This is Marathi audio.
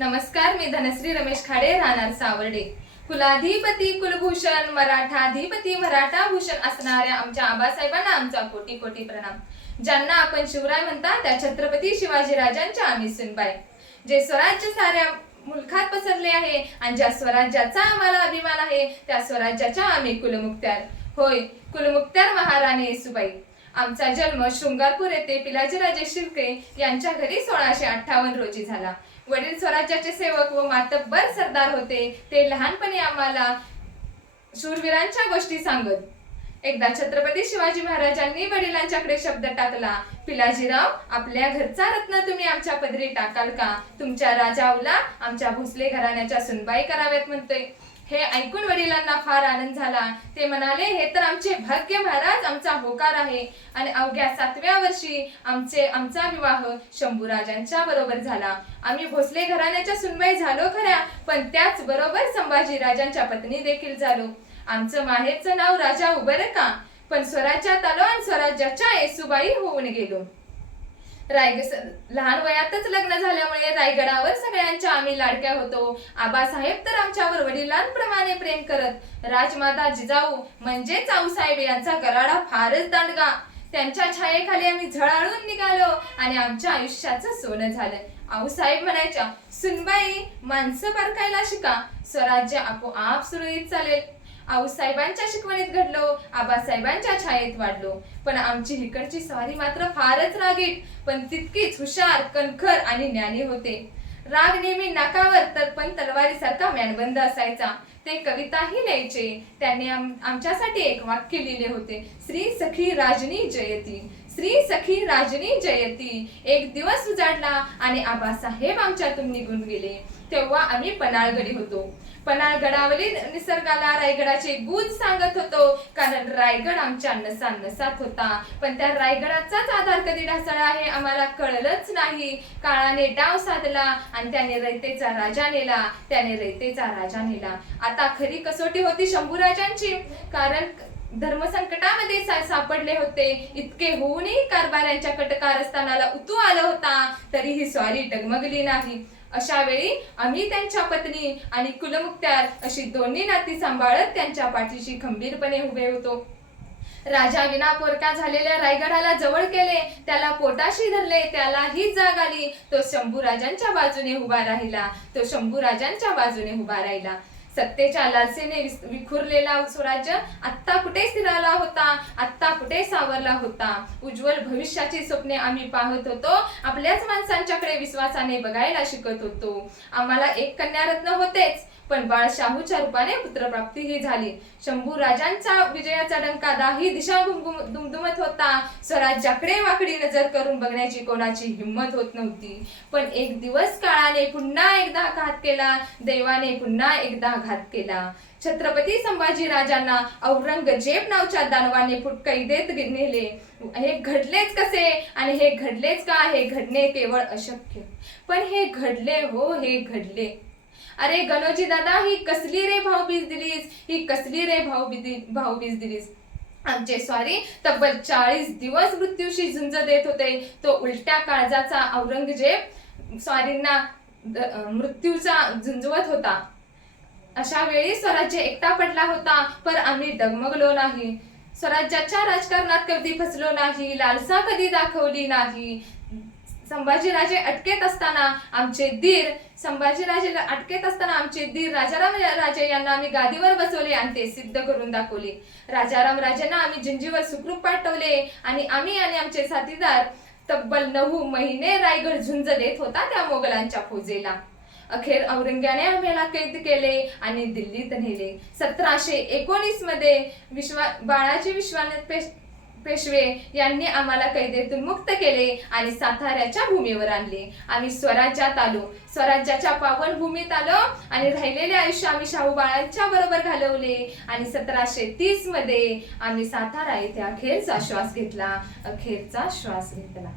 नमस्कार मी धनश्री रमेश खाडे राहणार सावर्डे. कुलाधिपती कुलभूषण मराठाधिपती मराठा भूषण असणाऱ्या आमच्या आबासाहेबांना आमचा कोटी कोटी प्रणाम. ज्यांना आपण शिवराय म्हणता त्या छत्रपती शिवाजी राजांच्या आम्ही सुनबाई. जे स्वराज्य साऱ्या मुलखात पसरले आहे आणि ज्या स्वराज्याचा आम्हाला अभिमान आहे त्या स्वराज्याच्या आम्ही कुलमुक्त्यार. होय कुलमुक्त्यार महाराणी येसुबाई. आमचा जन्म शृंगारपूर येथे पिलाजीराजे शिर्के यांच्या घरी सोळाशे अठ्ठावन्न रोजी झाला. वडील स्वराज्याचे सेवक व मातब्बर सरदार होते. ते लहानपणी आम्हाला शूरवीरांच्या गोष्टी सांगत. एकदा छत्रपती शिवाजी महाराजांनी वडिलांच्याकडे शब्द टाकला पिलाजीराव आपल्या घरचा रत्न तुम्ही आमच्या पदरी टाकाल का? तुमच्या राजावला आमच्या भोसले घराण्याच्या सुनबाई कराव्यात म्हणतोय. हे ऐकून वडिलांना फार आनंद झाला. ते म्हणाले हे तर आमचे भाग्य महाराज आमचा होकार आहे. आणि अवघ्या सातव्या वर्षी आमचे आमचा विवाह शंभूराजांच्या बरोबर झाला. आम्ही भोसले घराण्याच्या सुनबाई झालो खऱ्या पण त्याच बरोबर संभाजी राजांच्या पत्नी देखील झालो. आमचं माहेरचं नाव राजा उबर का पण स्वराज्यात आलो आणि स्वराज्याच्या येसुबाई होऊन गेलो. रायगड लहान वयातच लग्न झाल्यामुळे रायगडावर सगळ्यांच्या आम्ही लाडक्या होतो. आबासाहेब तर आमच्यावर वडिलांप्रमाणे प्रेम करत राजमाता जिजाऊ म्हणजेच आऊसाहेब यांचा गराडा फारच दांडगा. त्यांच्या छायेखाली आम्ही झळाळून निघालो आणि आमच्या आयुष्याचं सोनं झालं. आऊसाहेब म्हणायच्या सुनबाई माणसं परकायला शिका. स्वराज्य आपोआप सुरळीत चालेल. आऊसाहेबांच्या शिकवणीत घडलो आबासाहेबांच्या छायेत वाढलो. पण आमची हिकडची स्वारी मात्र फारच रागीट पण तितकीच हुशार कणखर आणि ज्ञानी होते. राग नेहमी नाकावर तर पण तलवारीसारखा मॅनबंद असायचा. ते कविताही लिहायचे त्यांनी आम- आमच्यासाठी एक वाक्य लिहिले होते. श्री सखी राजनी जयती श्री सखी राजनी जयती. एक दिवस उजाडला आणि आबासाहेब आमच्यातून निघून गेले. तेव्हा आम्ही पनाळगडी होतो. पनाळगडावरील निसर्गाला रायगडाचे गुज सांगत होतो. कारण रायगड आमच्या नसा नसात होता. पण त्या रायगडाचाच आधार कधी ढासळा आहे आम्हाला कळलंच नाही. काळाने डाव साधला आणि त्याने रयतेचा राजा नेला. त्याने रयतेचा राजा नेला. आता खरी कसोटी होती शंभूराजांची. कारण धर्मसंकटामध्ये सापडले होते. इतके होऊनही कारभाऱ्यांच्या कटकारस्थानाला उतू आला होता. तरी ही स्वारी डगमगली नाही. अशा वेळी आम्ही त्यांच्या पत्नी आणि कुलमुक्त्यार अशी दोन्ही नाती सांभाळत त्यांच्या पाठीशी खंबीरपणे उभे होतो. राजा विना पोरका झालेल्या रायगडाला जवळ केले त्याला पोटाशी धरले त्याला हीच जाग आली. तो शंभू राजांच्या बाजूने उभा राहिला. तो शंभू राजांच्या बाजूने उभा राहिला. सत्तेच्या लालसेने विखुरलेला स्वराज्य आत्ता कुठे स्थिराला होता? आत्ता कुठे सावरला होता? उज्ज्वल भविष्याची स्वप्ने आम्ही पाहत होतो. आपल्याच माणसांच्याकडे विश्वासाने बघायला शिकत होतो. आम्हाला एक कन्यारत्न होतेच. पण बाळ शाहूच्या रूपाने पुत्रप्राप्तीही झाली. शंभू राजांचा विजयाचा डंकादा ही दिशा दुमदुमत होता. स्वराज्याकडे वाकडी नजर करून बघण्याची कोणाची हिंमत होत नव्हती. पण एक दिवस काळाने पुन्हा एकदा घात केला. देवाने पुन्हा एकदा घात केला. छत्रपती संभाजी राजांना औरंगजेब नावच्या दानवाने फुटकई देत नेले. हे घडलेच कसे? आणि हे घडलेच का? हे घडणे केवळ अशक्य. पण हे घडले हो हे घडले. अरे गणोजी दादा ही कसली रे भाऊबीज दिलीस? ही कसली रे भाऊबीज भाऊबीज दिलीस? आमचे स्वारी तब्बल चाळीस दिवस मृत्यूशी झुंज देत होते. तो उलट्या काळजाचा औरंगजेब स्वारींना मृत्यूचा झुंजवत होता. अशा वेळी स्वराज्य एकटा पडला होता पण आम्ही डगमगलो नाही. स्वराज्याच्या राजकारणात कधी फसलो नाही लालसा कधी दाखवली नाही. संभाजीराजे अटकेत असताना आमचे धीर संभाजीराजे अटकेत असताना आमचे धीर राजाराम राजे यांना आम्ही गादीवर बसवले आणि ते सिद्ध करून दाखवले. राजाराम राजेंना आम्ही जिंजीवर सुखरूप पाठवले आणि आम्ही आणि आमचे साथीदार तब्बल नऊ महिने रायगड झुंज देत होता त्या मोगलांच्या फौजेला. अखेर औरंग्याने आम्हाला कैद केले आणि दिल्लीत नेले. सतराशे एकोणीसमध्ये विश्वा बाळाजी विश्वानाथ पेश पेशवे यांनी आम्हाला कैदेतून मुक्त केले आणि साताऱ्याच्या भूमीवर आणले. आम्ही स्वराज्यात आलो. स्वराज्याच्या पावन भूमीत आलो आणि राहिलेले आयुष्य आम्ही शाहू बाळांच्या बरोबर घालवले. आणि सतराशे तीसमध्ये आम्ही सातारा येथे अखेरचा श्वास घेतला. अखेरचा श्वास घेतला.